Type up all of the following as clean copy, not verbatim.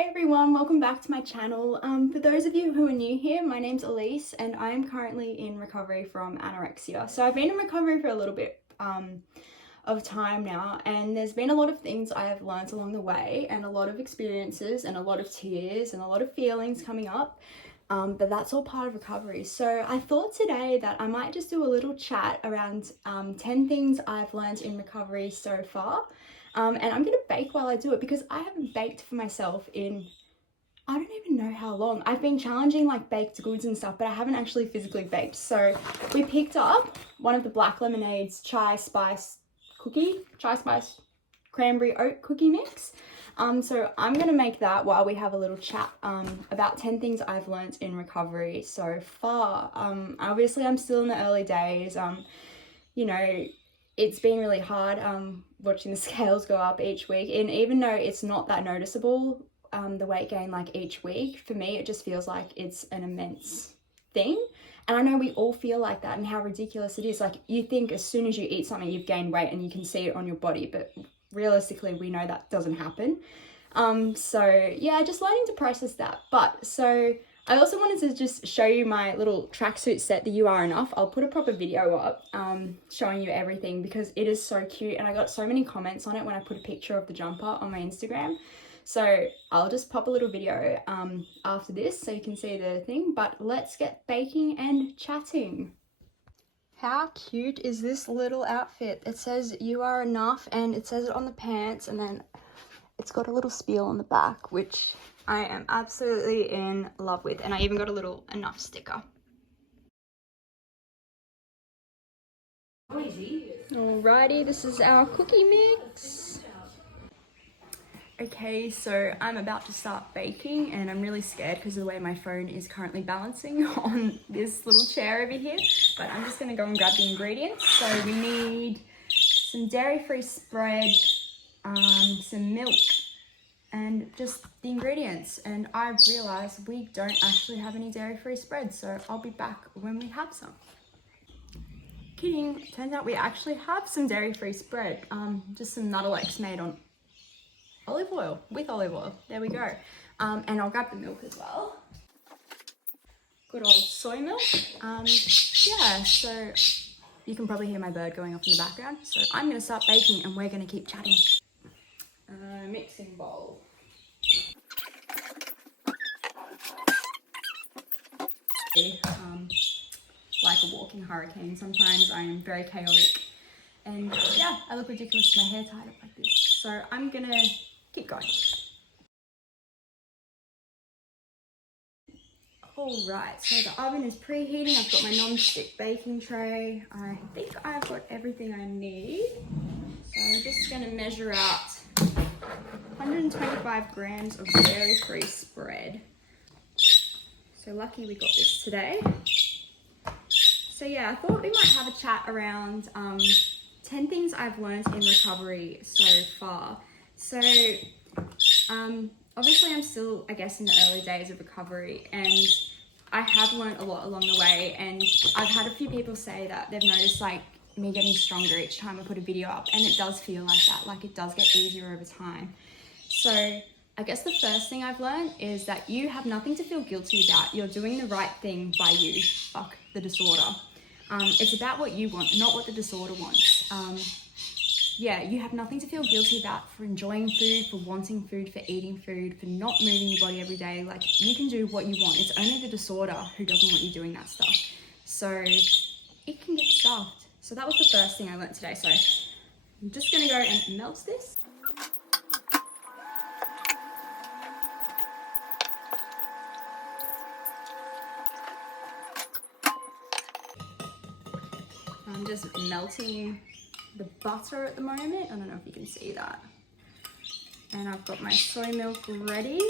Hey everyone, welcome back to my channel. For those of you who are new here, my name's Elise and I am currently in recovery from anorexia. So I've been in recovery for a little bit of time now, and there's been a lot of things I have learned along the way and a lot of experiences and a lot of tears and a lot of feelings coming up. But that's all part of recovery. So I thought today that I might just do a little chat around 10 things I've learned in recovery so far. And I'm gonna bake while I do it because I haven't baked for myself in, I don't even know how long. I've been challenging like baked goods and stuff, but I haven't actually physically baked. So we picked up one of the Black Lemonade's chai spice cranberry oat cookie mix. So I'm gonna make that while we have a little chat about 10 things I've learnt in recovery so far. Obviously I'm still in the early days. You know, it's been really hard watching the scales go up each week, and even though it's not that noticeable, the weight gain like each week, for me it just feels like it's an immense thing. And I know we all feel like that and how ridiculous it is. Like, you think as soon as you eat something you've gained weight and you can see it on your body, but realistically we know that doesn't happen. So yeah, just learning to process that. But so I also wanted to just show you my little tracksuit set, the You Are Enough. I'll put a proper video up showing you everything because it is so cute, and I got so many comments on it when I put a picture of the jumper on my Instagram. So I'll just pop a little video after this so you can see the thing, but let's get baking and chatting. How cute is this little outfit? It says You Are Enough, and it says it on the pants, and then it's got a little spiel on the back, which I am absolutely in love with. And I even got a little Enough sticker. Alrighty, this is our cookie mix. Okay, so I'm about to start baking and I'm really scared because of the way my phone is currently balancing on this little chair over here. But I'm just gonna go and grab the ingredients. So we need some dairy-free spread, some milk, and just the ingredients. And I realized we don't actually have any dairy-free spread, so I'll be back when we have some. Kidding, turns out we actually have some dairy-free spread, just some Nuttalex made on olive oil, with olive oil. There we go. And I'll grab the milk as well. Good old soy milk. Yeah, so you can probably hear my bird going off in the background. So I'm gonna start baking and we're gonna keep chatting. Mixing bowl. Like a walking hurricane. Sometimes I am very chaotic. And yeah, I look ridiculous with my hair tied up like this. So I'm gonna keep going. Alright, so the oven is preheating. I've got my non-stick baking tray. I think I've got everything I need. So I'm just gonna measure out 125 grams of dairy-free spread. So lucky we got this today. So yeah, I thought we might have a chat around 10 things I've learned in recovery so far. So obviously I'm still, I guess, in the early days of recovery, and I have learned a lot along the way, and I've had a few people say that they've noticed like me getting stronger each time I put a video up, and it does feel like that, like it does get easier over time. So I guess the first thing I've learned is that you have nothing to feel guilty about. You're doing the right thing by you. Fuck the disorder. It's about what you want, not what the disorder wants. Yeah, you have nothing to feel guilty about for enjoying food, for wanting food, for eating food, for not moving your body every day. Like, you can do what you want. It's only the disorder who doesn't want you doing that stuff. So it can get stuffed. So that was the first thing I learned today. So I'm just gonna go and melt this. I'm just melting the butter at the moment. I don't know if you can see that. And I've got my soy milk ready.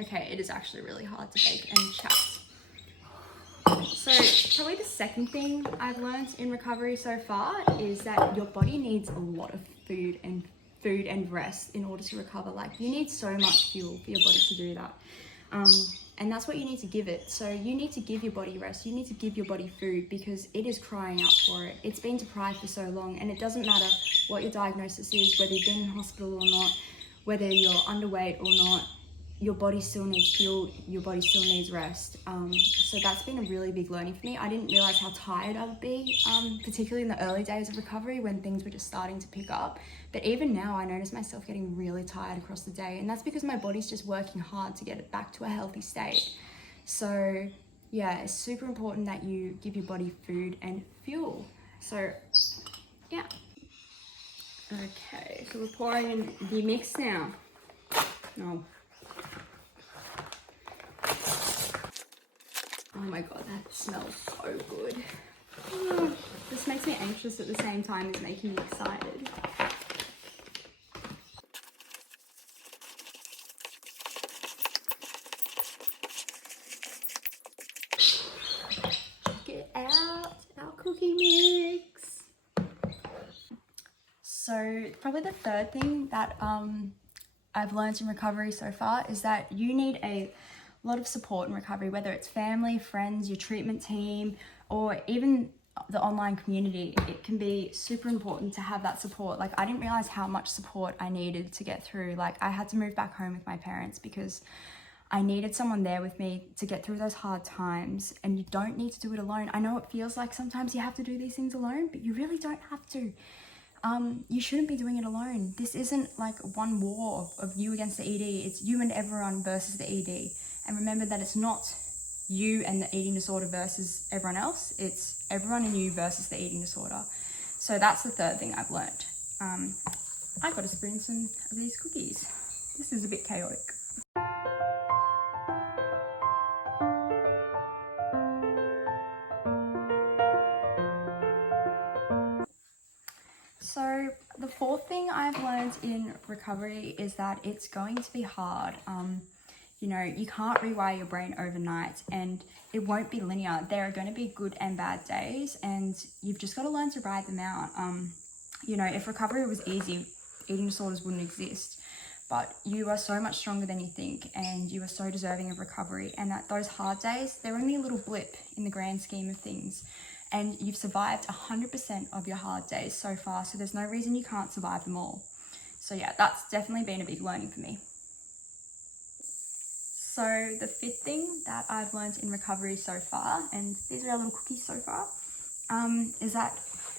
Okay, it is actually really hard to bake and chat. So probably the second thing I've learned in recovery so far is that your body needs a lot of food and rest in order to recover. Like, you need so much fuel for your body to do that. And that's what you need to give it. So you need to give your body rest. You need to give your body food because it is crying out for it. It's been deprived for so long, and it doesn't matter what your diagnosis is, whether you've been in hospital or not, whether you're underweight or not, your body still needs fuel, your body still needs rest. So that's been a really big learning for me. I didn't realize how tired I would be, particularly in the early days of recovery when things were just starting to pick up. But even now, I notice myself getting really tired across the day, and that's because my body's just working hard to get it back to a healthy state. So yeah, it's super important that you give your body food and fuel. So yeah. Okay, so we're pouring in the mix now. No. Oh my god, that smells so good. Oh, this makes me anxious at the same time as making me excited. Get out our cookie mix. So probably the third thing that I've learned in recovery so far is that you need a lot of support in recovery, whether it's family, friends, your treatment team, or even the online community. It can be super important to have that support. Like, I didn't realize how much support I needed to get through. Like, I had to move back home with my parents because I needed someone there with me to get through those hard times, and you don't need to do it alone. I know it feels like sometimes you have to do these things alone, but you really don't have to. You shouldn't be doing it alone. This isn't like one war of you against the ED. It's you and everyone versus the ED. And remember that it's not you and the eating disorder versus everyone else. It's everyone and you versus the eating disorder. So that's the third thing I've learned. I got a spoon of these cookies. This is a bit chaotic. So the fourth thing I've learned in recovery is that it's going to be hard. You know, you can't rewire your brain overnight, and it won't be linear. There are going to be good and bad days, and you've just got to learn to ride them out. You know, if recovery was easy, eating disorders wouldn't exist. But you are so much stronger than you think, and you are so deserving of recovery. And that those hard days, they're only a little blip in the grand scheme of things. And you've survived 100% of your hard days so far, so there's no reason you can't survive them all. So yeah, that's definitely been a big learning for me. So the fifth thing that I've learned in recovery so far, and these are our little cookies so far, is that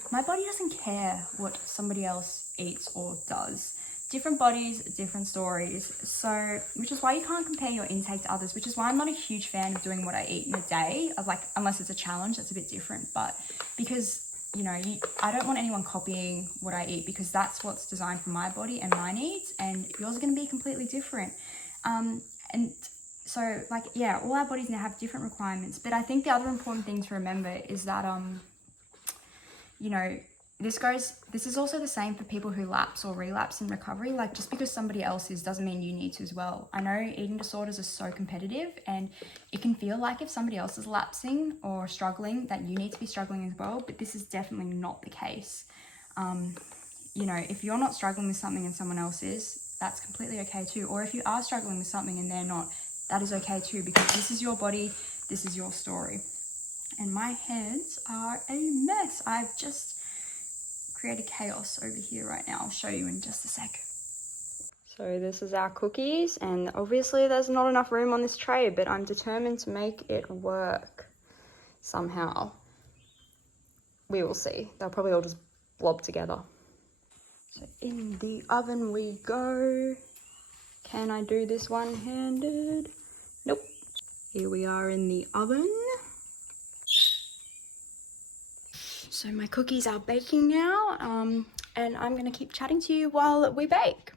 my body doesn't care what somebody else eats or does. Different bodies, different stories. So, which is why you can't compare your intake to others, which is why I'm not a huge fan of doing what I eat in a day, of like, unless it's a challenge, that's a bit different. But because, you know, I don't want anyone copying what I eat, because that's what's designed for my body and my needs, and yours are going to be completely different. And so, like, yeah, all our bodies now have different requirements. But I think the other important thing to remember is that, you know, this is also the same for people who lapse or relapse in recovery. Like, just because somebody else is doesn't mean you need to as well. I know eating disorders are so competitive, and it can feel like if somebody else is lapsing or struggling that you need to be struggling as well, but this is definitely not the case. You know, if you're not struggling with something and someone else is, that's completely okay too. Or if you are struggling with something and they're not, that is okay too, because this is your body, this is your story. And my hands are a mess. I've just created chaos over here right now. I'll show you in just a sec. So this is our cookies, and obviously there's not enough room on this tray, but I'm determined to make it work somehow. We will see. They'll probably all just blob together. So in the oven we go. Can I do this one-handed? Nope. Here we are in the oven. So my cookies are baking now, and I'm gonna keep chatting to you while we bake.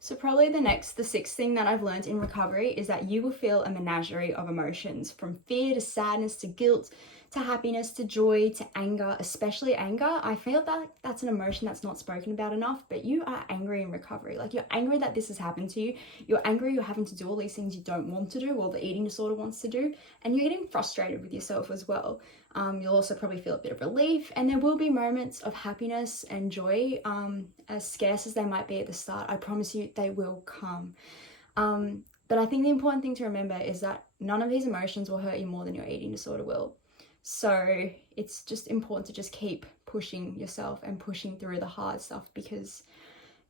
So probably the sixth thing that I've learned in recovery is that you will feel a menagerie of emotions, from fear to sadness to guilt to happiness to joy to anger, especially anger. I feel that that's an emotion that's not spoken about enough, but you are angry in recovery. Like, you're angry that this has happened to you. You're angry you're having to do all these things you don't want to do, or the eating disorder wants to do, and you're getting frustrated with yourself as well. You'll also probably feel a bit of relief, and there will be moments of happiness and joy, as scarce as they might be at the start. I promise you they will come. But I think the important thing to remember is that none of these emotions will hurt you more than your eating disorder will. So it's just important to just keep pushing yourself and pushing through the hard stuff, because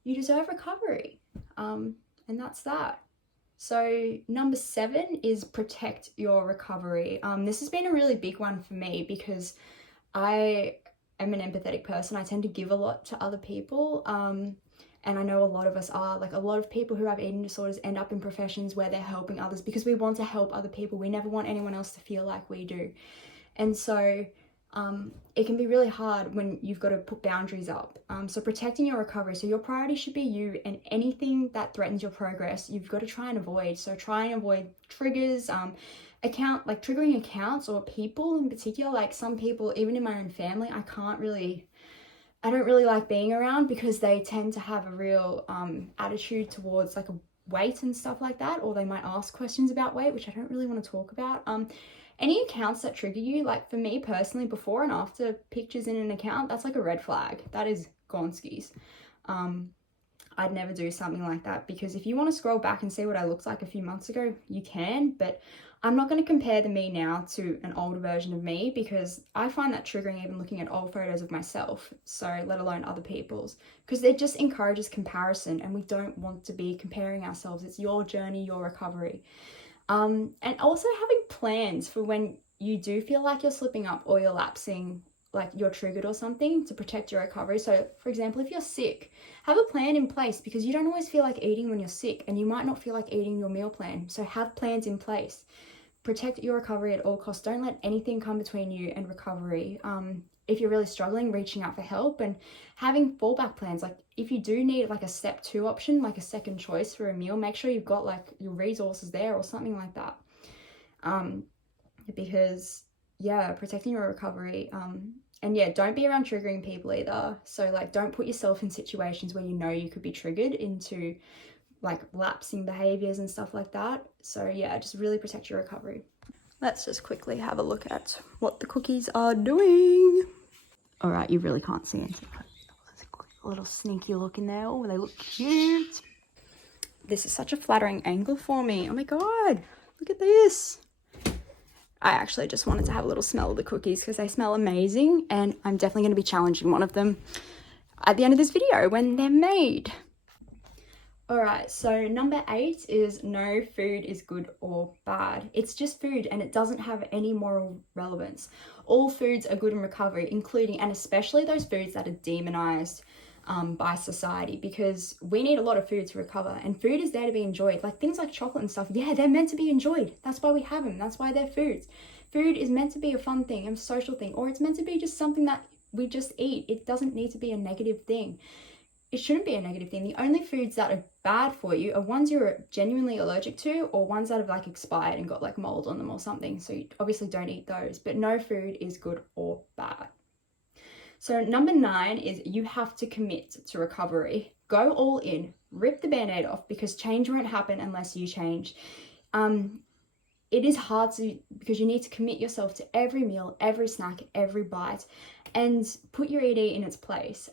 you deserve recovery. And that's that. So number 7 is protect your recovery. This has been a really big one for me because I am an empathetic person. I tend to give a lot to other people. And I know a lot of us are, like a lot of people who have eating disorders end up in professions where they're helping others because we want to help other people. We never want anyone else to feel like we do. And so it can be really hard when you've got to put boundaries up. So protecting your recovery. So your priority should be you, and anything that threatens your progress, you've got to try and avoid. So try and avoid triggers, triggering accounts or people in particular. Like some people, even in my own family, I don't really like being around because they tend to have a real attitude towards like a weight and stuff like that, or they might ask questions about weight, which I don't really want to talk about. Any accounts that trigger you, like for me personally, before and after pictures in an account, that's like a red flag. That is gonskis. I'd never do something like that, because if you want to scroll back and see what I looked like a few months ago, you can, but I'm not going to compare the me now to an older version of me, because I find that triggering even looking at old photos of myself, so let alone other people's, because it just encourages comparison, and we don't want to be comparing ourselves. It's your journey, your recovery. And also having plans for when you do feel like you're slipping up or you're lapsing, like you're triggered or something, to protect your recovery. So for example, if you're sick, have a plan in place, because you don't always feel like eating when you're sick, and you might not feel like eating your meal plan. So have plans in place. Protect your recovery at all costs. Don't let anything come between you and recovery. If you're really struggling, reaching out for help and having fallback plans. Like if you do need like a step 2 option, like a second choice for a meal, make sure you've got like your resources there or something like that. Because yeah, protecting your recovery. And yeah, don't be around triggering people either. So like, don't put yourself in situations where you know you could be triggered into like lapsing behaviors and stuff like that. So yeah, just really protect your recovery. Let's just quickly have a look at what the cookies are doing. All right, you really can't see anything. A little sneaky look in there. Oh, they look cute. This is such a flattering angle for me. Oh my God, look at this. I actually just wanted to have a little smell of the cookies because they smell amazing, and I'm definitely going to be challenging one of them at the end of this video when they're made. All right, so number 8 is no food is good or bad. It's just food, and it doesn't have any moral relevance. All foods are good in recovery, including and especially those foods that are demonized by society, because we need a lot of food to recover, and food is there to be enjoyed. Like things like chocolate and stuff, yeah, they're meant to be enjoyed. That's why we have them. That's why they're foods. Food is meant to be a fun thing, a social thing, or it's meant to be just something that we just eat. It doesn't need to be a negative thing. It shouldn't be a negative thing. The only foods that are bad for you are ones you're genuinely allergic to, or ones that have like expired and got like mold on them or something. So you obviously don't eat those, but no food is good or bad. So number 9 is you have to commit to recovery. Go all in, rip the band-aid off, because change won't happen unless you change. It is hard because you need to commit yourself to every meal, every snack, every bite, and put your ED in its place.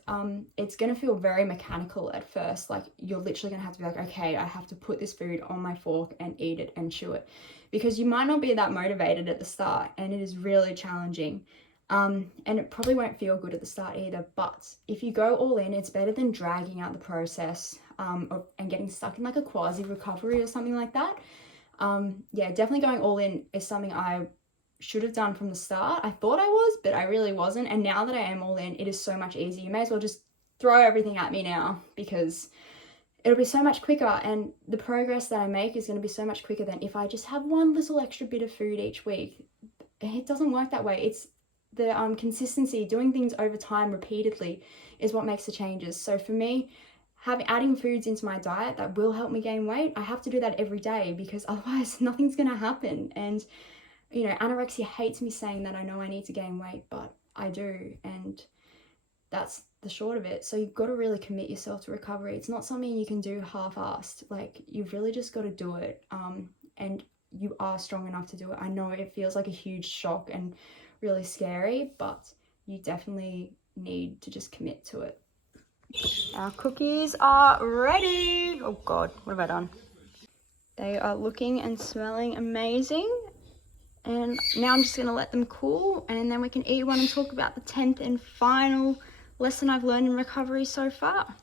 It's going to feel very mechanical at first. Like you're literally going to have to be like, okay, I have to put this food on my fork and eat it and chew it, because you might not be that motivated at the start, and it is really challenging. And it probably won't feel good at the start either, but if you go all in, it's better than dragging out the process and getting stuck in like a quasi recovery or something like that. Yeah, definitely going all in is something I should have done from the start. I thought I was, but I really wasn't. And now that I am all in, it is so much easier. You may as well just throw everything at me now, because it'll be so much quicker, and the progress that I make is going to be so much quicker than if I just have one little extra bit of food each week. It doesn't work that way. It's the consistency, doing things over time repeatedly is what makes the changes. So for me, adding foods into my diet that will help me gain weight, I have to do that every day, because otherwise nothing's going to happen. And, you know, anorexia hates me saying that. I know I need to gain weight, but I do. And that's the short of it. So you've got to really commit yourself to recovery. It's not something you can do half-assed. Like, you've really just got to do it. And you are strong enough to do it. I know it feels like a huge shock and really scary, but you definitely need to just commit to it. Our cookies are ready. Oh God, what have I done? They are looking and smelling amazing. And now I'm just gonna let them cool, and then we can eat one and talk about the 10th and final lesson I've learned in recovery so far.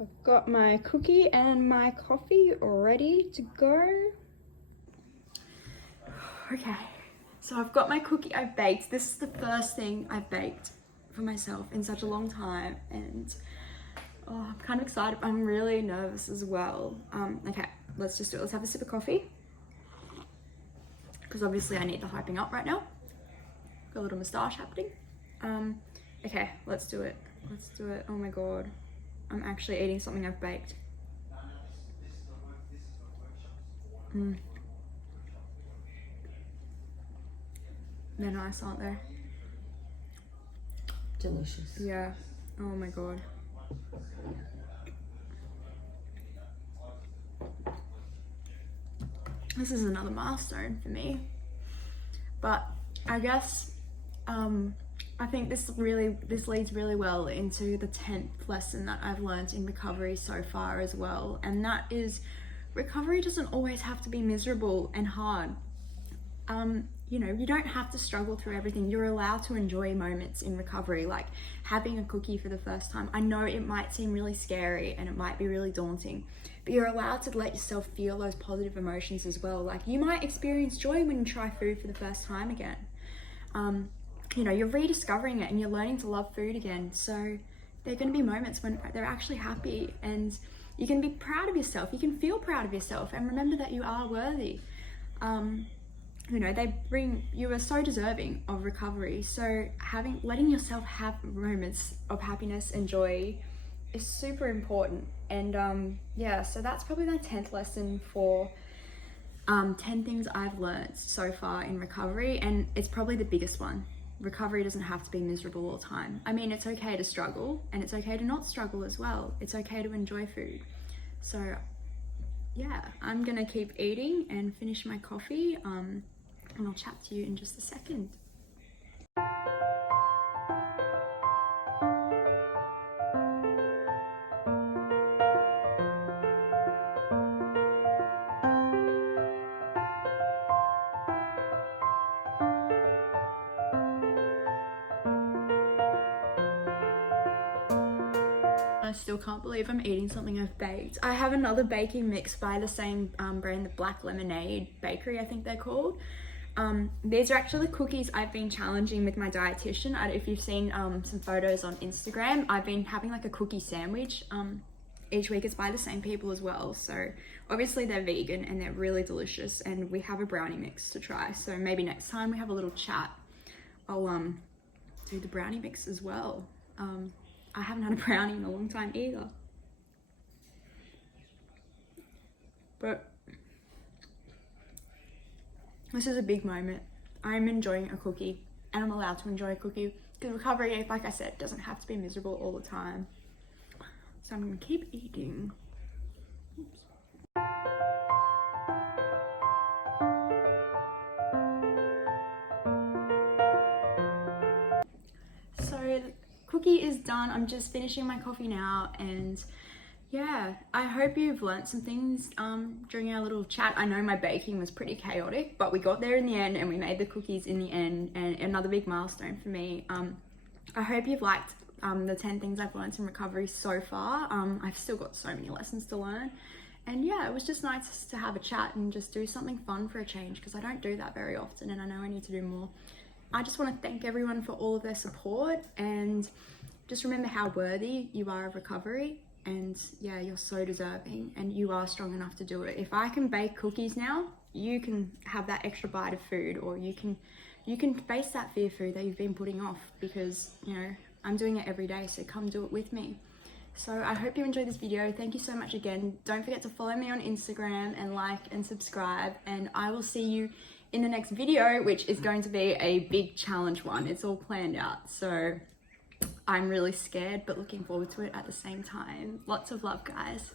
I've got my cookie and my coffee ready to go. Okay, so I've got my cookie I've baked. This is the first thing I've baked for myself in such a long time, and I'm kind of excited. I'm really nervous as well. Okay, let's just do it. Let's have a sip of coffee, because obviously I need the hyping up right now. Got a little moustache happening. Okay, let's do it. Let's do it. Oh my god. I'm actually eating something I've baked. They're nice, aren't they? Delicious. Yeah. Oh my god. This is another milestone for me. But I guess I think this leads really well into the 10th lesson that I've learned in recovery so far as well. And that is, recovery doesn't always have to be miserable and hard. You know, you don't have to struggle through everything. You're allowed to enjoy moments in recovery, like having a cookie for the first time. I know it might seem really scary and it might be really daunting, but you're allowed to let yourself feel those positive emotions as well. Like, you might experience joy when you try food for the first time again. You know, you're rediscovering it and you're learning to love food again. So there are going to be moments when they're actually happy, and you can be proud of yourself. You can feel proud of yourself and remember that you are worthy. You know, you are so deserving of recovery. So letting yourself have moments of happiness and joy is super important. And yeah, so that's probably my 10th lesson for 10 things I've learned so far in recovery, and it's probably the biggest one. Recovery doesn't have to be miserable all the time. I mean, it's okay to struggle, and it's okay to not struggle as well. It's okay to enjoy food. So yeah, I'm gonna keep eating and finish my coffee, and I'll chat to you in just a second. I still can't believe I'm eating something I've baked. I have another baking mix by the same brand, the Black Lemonade Bakery, I think they're called. These are actually the cookies I've been challenging with my dietitian. If you've seen some photos on Instagram, I've been having like a cookie sandwich each week. It's by the same people as well. So obviously they're vegan and they're really delicious, and we have a brownie mix to try. So maybe next time we have a little chat, I'll do the brownie mix as well. I haven't had a brownie in a long time either. But this is a big moment. I'm enjoying a cookie, and I'm allowed to enjoy a cookie, because recovery, like I said, doesn't have to be miserable all the time. So I'm gonna keep eating. Oops. So the cookie is done. I'm just finishing my coffee now, and yeah, I hope you've learnt some things during our little chat. I know my baking was pretty chaotic, but we got there in the end, and we made the cookies in the end, and another big milestone for me. I hope you've liked the 10 things I've learned in recovery so far. I've still got so many lessons to learn, and yeah, it was just nice to have a chat and just do something fun for a change, because I don't do that very often, and I know I need to do more. I just want to thank everyone for all of their support, and just remember how worthy you are of recovery. And yeah, you're so deserving, and you are strong enough to do it. If I can bake cookies now, you can have that extra bite of food, or you can face that fear food that you've been putting off, because you know, I'm doing it every day, so come do it with me. So I hope you enjoyed this video. Thank you so much again. Don't forget to follow me on Instagram and like and subscribe, and I will see you in the next video, which is going to be a big challenge one. It's all planned out, so I'm really scared, but looking forward to it at the same time. Lots of love, guys.